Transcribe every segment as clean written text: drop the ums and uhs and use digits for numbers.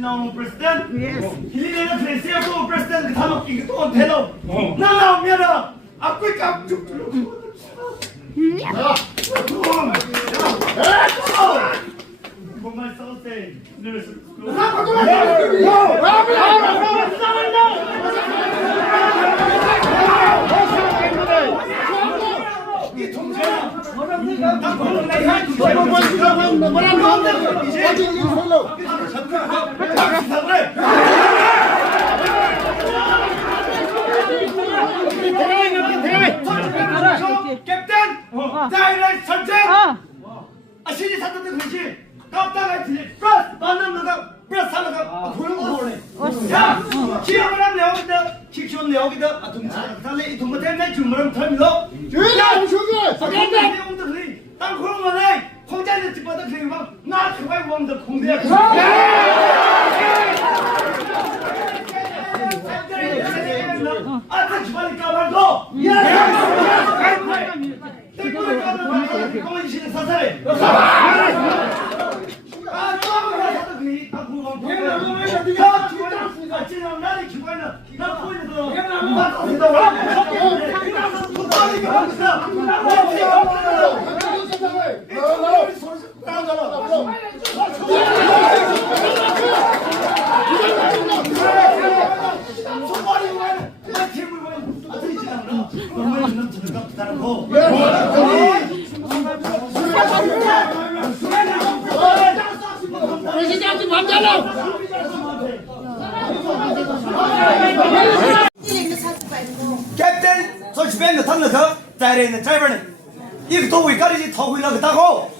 Sinong president? Yes. Hindi na president ko president kita making ito ang hello. Na mera. Ako ikap tuk. Kumay sa hotel. 캡틴! 다이렉트 선택! 아시리 사도들 그지? 깜짝아 지리 플러스 만남 너가 플러스 하나가 보는 거 보네. 야! 기억을 하면 여기다 직전 여기다 아 동사 달래 이 동거 때문에 주문을 털미로 주의야 주의 사람들 내용들이 땅 그런 거네 공자들 집보다 그냥 막나 그걸 왕들 공대야 아까 주말에 까발고 공원시는 사살해 아 또한번 사도 그니 아 그거 지금 나를 기관이나 나 보이는 presidente 맘대로 캡틴 소시벤의 탕나가 자리에는 짧은 이 도구이 가리지 도구이나 그다고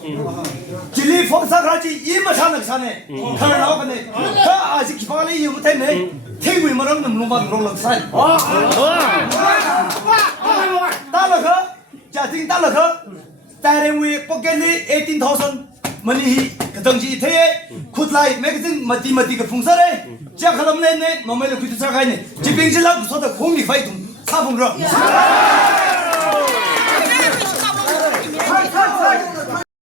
길리 폭사가지 이마 사는 산에 칼을 나오겠네 다 아직 기방을 이유 못했네 태구이 말하는 놈만 롤러 산 달러가 자 지금 달러가 다른 위 포켓리 18,000 money 그 당시 태에 굿라이 매거진 마디 그 풍사래 자 그럼 내내 몸에 그도 살아가네 지빙질라 무서다 공리 파이트 사봉으로